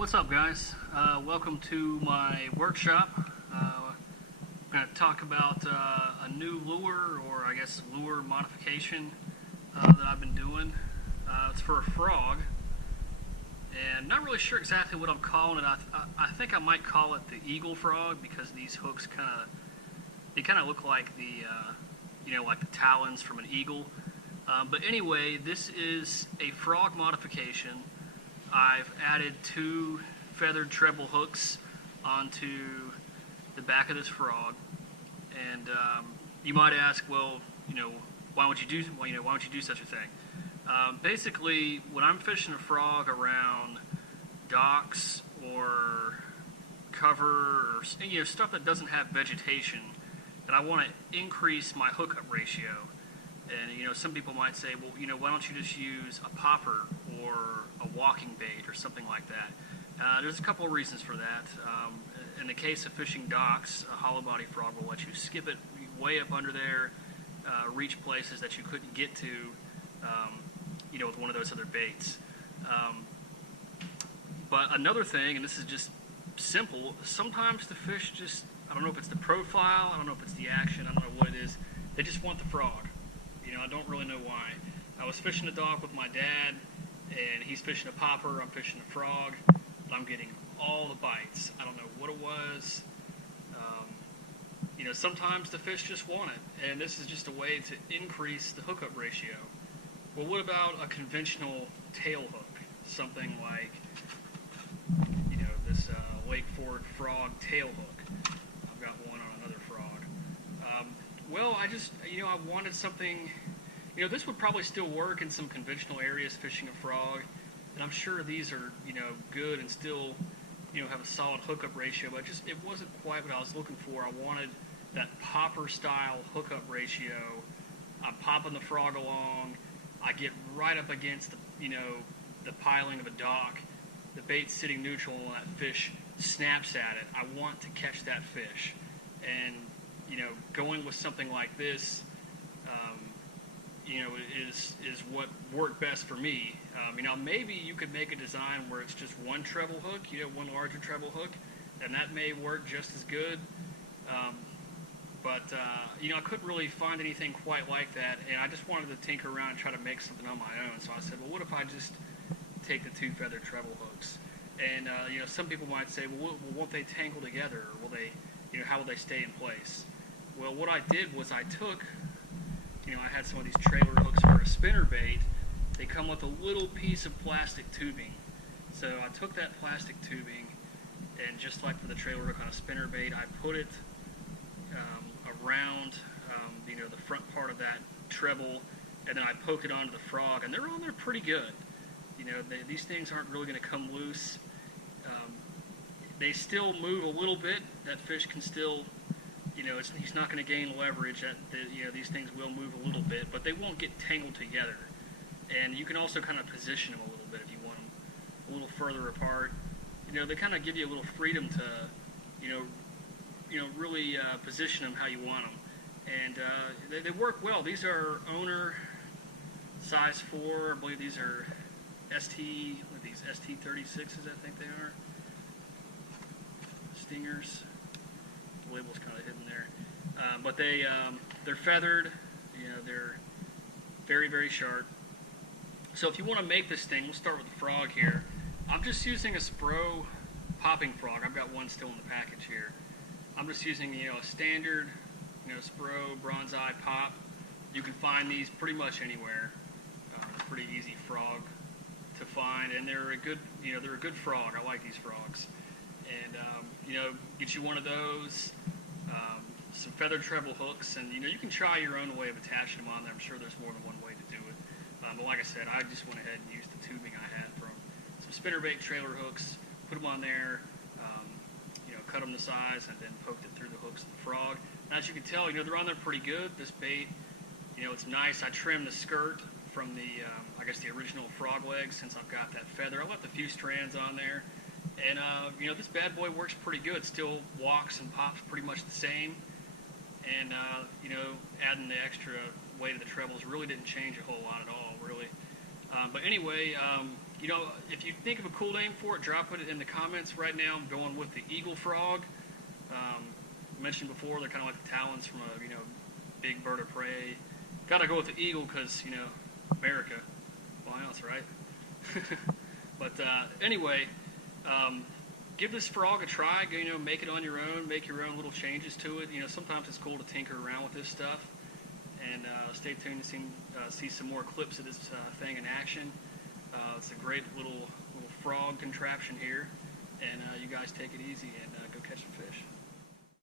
What's up, guys? Welcome to my workshop. I'm going to talk about a new lure, or I guess lure modification that I've been doing. It's for a frog, and not really sure exactly what I'm calling it. I think I might call it the eagle frog, because these hooks kind of look like the like the talons from an eagle. But anyway, this is a frog modification. I've added 2 feathered treble hooks onto the back of this frog, and you might ask, well, why would you do such a thing? Basically, when I'm fishing a frog around docks or cover or stuff that doesn't have vegetation, and I want to increase my hookup ratio. And some people might say, well, why don't you just use a popper or a walking bait or something like that? There's a couple of reasons for that. In the case of fishing docks, a hollow body frog will let you skip it way up under there, reach places that you couldn't get to, with one of those other baits. But another thing, and this is just simple, sometimes the fish just, I don't know if it's the profile, I don't know if it's the action, I don't know what it is, they just want the frog. I don't really know why. I was fishing a dock with my dad, and he's fishing a popper, I'm fishing a frog, but I'm getting all the bites. I don't know what it was. Sometimes the fish just want it, and this is just a way to increase the hookup ratio. Well, what about a conventional tail hook? Something like, this Lake Fork frog tail hook. I've got one on another frog. Well, I just, I wanted something, this would probably still work in some conventional areas fishing a frog, and I'm sure these are, good and still, have a solid hookup ratio, but it wasn't quite what I was looking for. I wanted that popper style hookup ratio. I'm popping the frog along, I get right up against the piling of a dock, the bait's sitting neutral, and that fish snaps at it. I want to catch that fish, and going with something like this, is what worked best for me. Maybe you could make a design where it's just one treble hook, one larger treble hook, and that may work just as good. But I couldn't really find anything quite like that, and I just wanted to tinker around and try to make something on my own. So I said, well, what if I just take the 2 feather treble hooks? And some people might say, well, won't they tangle together, or will they, how will they stay in place? Well, what I did was I took, I had some of these trailer hooks for a spinner bait. They come with a little piece of plastic tubing. So I took that plastic tubing, and just like for the trailer hook on a spinner bait, I put it around, the front part of that treble, and then I poke it onto the frog, and they're on there pretty good. These things aren't really going to come loose. They still move a little bit. That fish can still, he's not going to gain leverage. These things will move a little bit, but they won't get tangled together. And you can also kind of position them a little bit if you want them a little further apart. They kind of give you a little freedom to, really position them how you want them. And they work well. These are owner size 4. I believe these are these ST36s, I think they are. Stingers. The label's kind of hidden there. But they're feathered. They're very, very sharp. So if you want to make this thing, we'll start with the frog here. I'm just using a Spro popping frog. I've got one still in the package here. I'm just using a standard Spro bronze eye pop. You can find these pretty much anywhere. Pretty easy frog to find, and they're a good frog. I like these frogs. And get you one of those, some feathered treble hooks, and you can try your own way of attaching them on there. I'm sure there's more than one way to do it. But like I said, I just went ahead and used the tubing I had from some spinnerbait trailer hooks, put them on there, cut them to size, and then poked it through the hooks of the frog. And as you can tell, they're on there pretty good. This bait, it's nice. I trimmed the skirt from the, I guess the original frog legs, since I've got that feather. I left a few strands on there, and this bad boy works pretty good. Still walks and pops pretty much the same, and adding the extra weight of the trebles really didn't change a whole lot at all, really. But anyway, you know, if you think of a cool name for it, drop it in the comments. Right now, I'm going with the eagle frog. Mentioned before, they're kind of like the talons from a, you know, big bird of prey. Gotta go with the eagle because, you know, America. Why else, right? But anyway, give this frog a try. You know, make it on your own. Make your own little changes to it. You know, sometimes it's cool to tinker around with this stuff. And stay tuned to see some more clips of this thing in action. It's a great little frog contraption here. And you guys take it easy and go catch some fish.